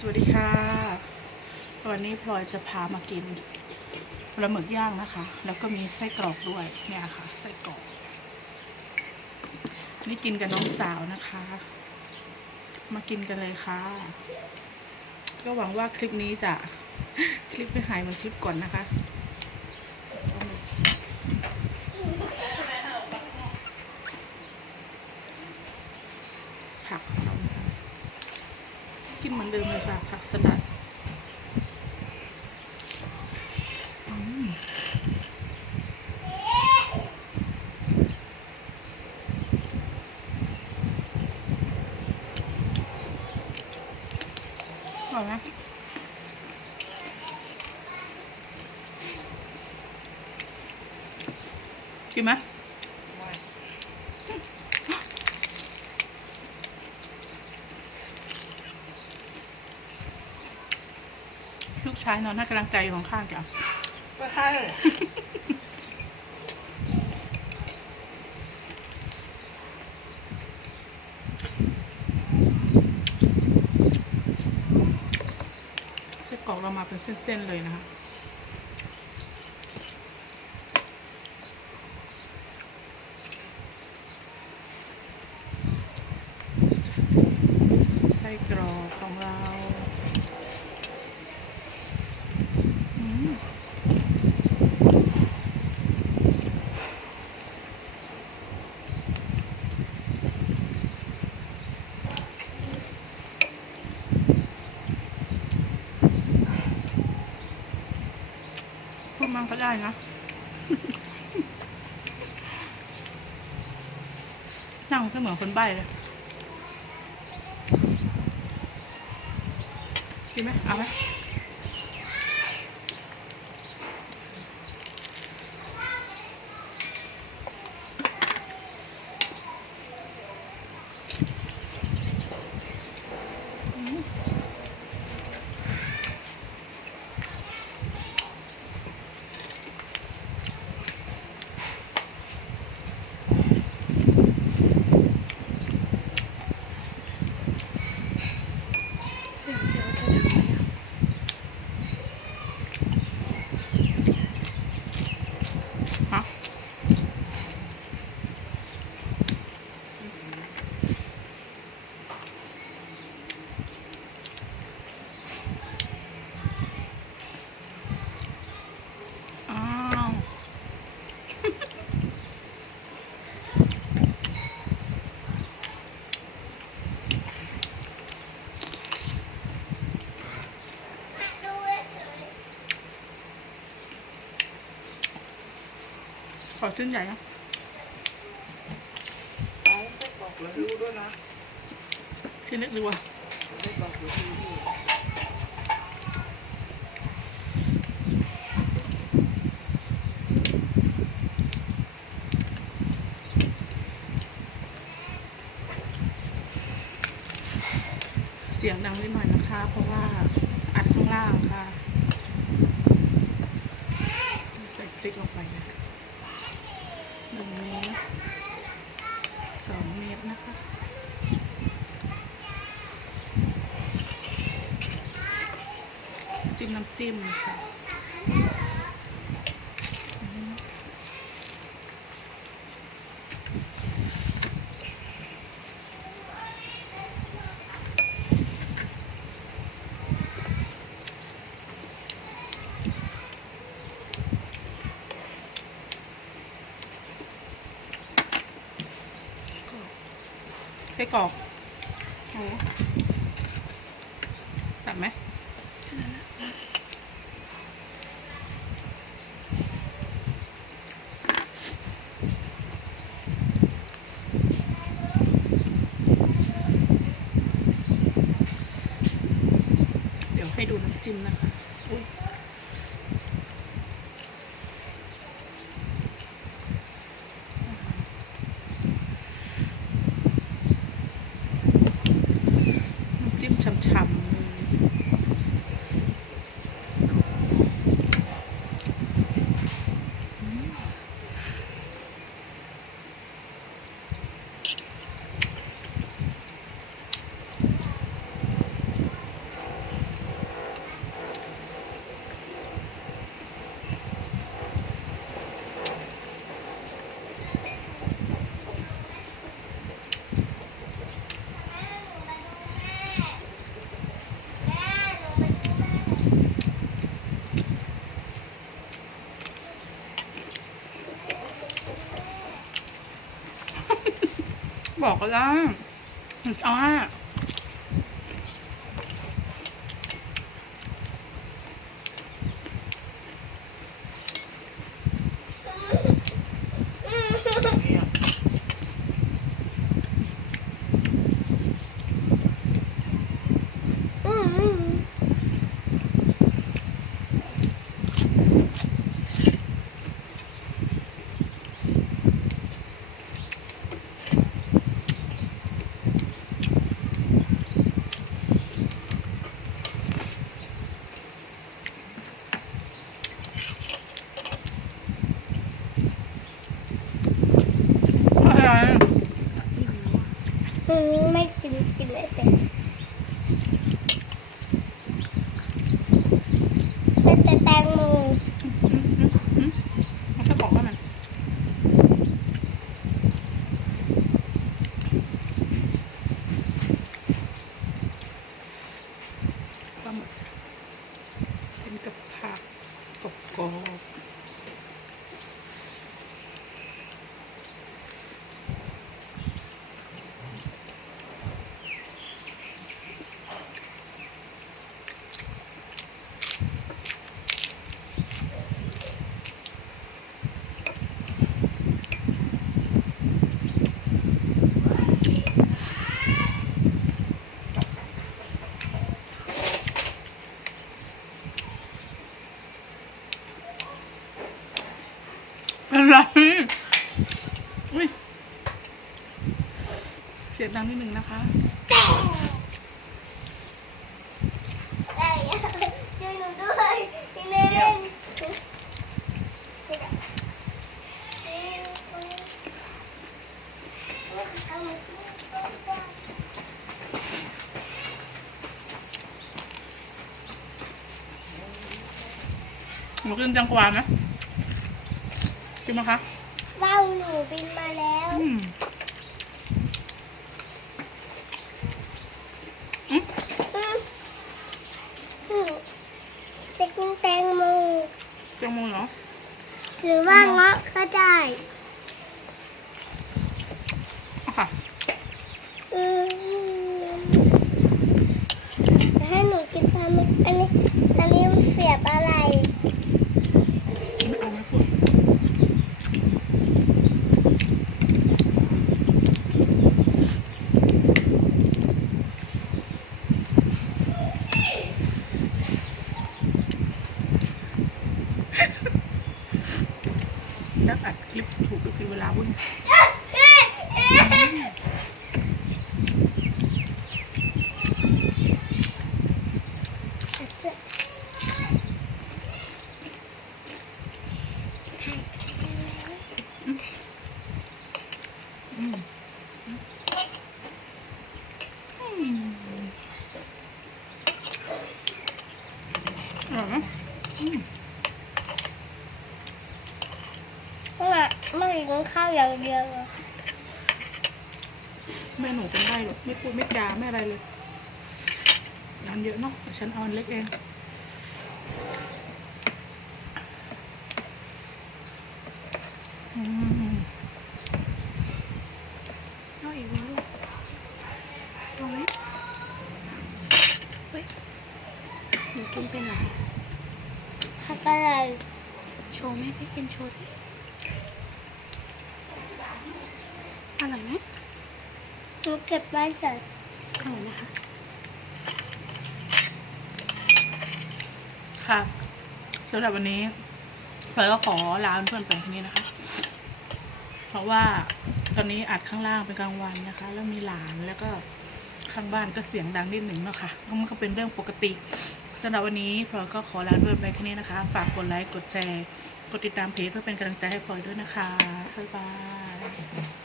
สวัสดีค่ะวันนี้พลอยจะพามากินปลาหมึกย่างนะคะ แล้วก็มีไส้กรอกด้วยเนี่ยค่ะไส้กรอกนี่กินกับน้องสาวนะคะ มากินกันเลยค่ะ ก็หวังว่าคลิปนี้จะคลิปไม่หายเหมือนคลิปก่อนนะคะ ผักเรานะคะ กินเหมือนเดิมเลยค่ะผักสลัดอืมอร่อยไหมกินไหม ลูก ชายนอนให้กำลังใจอยู่ข้างๆจ้ะก็ใช่ไส้กรอกเรามาเป็นเส้นๆเลยนะคะ ไส้กรอกของเราอืมพูดมั ได้นะ นั่งก็เหมือนคนใบ้เลยกินไหมเอาไหมอืมเสียงเดียวจะดังไหมอะฮะ อ้าว ขอชื่นใหญ่นะเอาไส้กรอกเหลือรู้ด้วยนะชื่นเล็กดีกว่าไส้กรอกเหลือรู้ด้วยเสียงดังนิดหน่อยนะคะ เพราะว่าอัดข้างล่างค่ะ ใส่พริกลงไปนะ นี้สองเมตรนะคะจิ้มน้ำจิ้มค่ะ กรอกโอ้ตัดไหมเดี๋ยวให้ดูน้ำจิ้มนะคะอุ๊ยน้ำ บอกก็ได้อ๋ออะไร อืม ไม่กินกินไม่เป็นเป็นแต่แตงโมมันจะบอกว่ามันปลาหมึกเป็นกับผักกรอบกรอบอะไรอุ้ยเสียง ดังนิดนึงนะคะหนูด้วยพี่เล่นเอามากินจังกวาไหมกินไหมคะว่าหนูบินมาแล้ว อืมอืม อืมอืมจะกินแตงโม จังโมเหรอ หรือว่าเงาะก็ได้ อะค่ะ อืมจะให้หนูกินปลาหมึกอันนี้อันนี้มันเสียบอะไร ไม่เอาไม่พูดแล้วอัด คลิปถูกกับคือเวลาวุ่น อืมอืมอร่อยไหมอืม เมื่อเมื่อกินข้าว อย่างเดียวอะแม่หนูเป็นได้หรอกไม่พูดไม่จาไม่อะไรเลยงานเยอะเนาะเดี๋ยวฉันเอาอันเล็กเอง อืมเอาอีกแล้วเอาไหมเฮ้ยหนูกินไปไหนผักอะไร โชว์แม่พี่กินโชว์ดิ อร่อยไหมหนูเก็บไว้ใส่อร่อยนะคะ ค่ะสำหรับวันนี้พลอยก็ขอลาเพื่อนๆไปที่นี้นะคะ เพราะว่าตอนนี้อัดข้างล่างเป็นกลางวันนะคะ แล้วมีหลานแล้วก็ข้างบ้านก็เสียงดังนิดหนึ่งเนาะค่ะก็มันก็เป็นเรื่องปกติสำหรับวันนี้พลอยก็ขอลาเพื่อนไปแค่นี้นะคะ ฝากกดไลค์กดแชร์กดติดตามเพจเพื่อเป็นกำลังใจให้พลอยด้วยนะคะบ๊ายบาย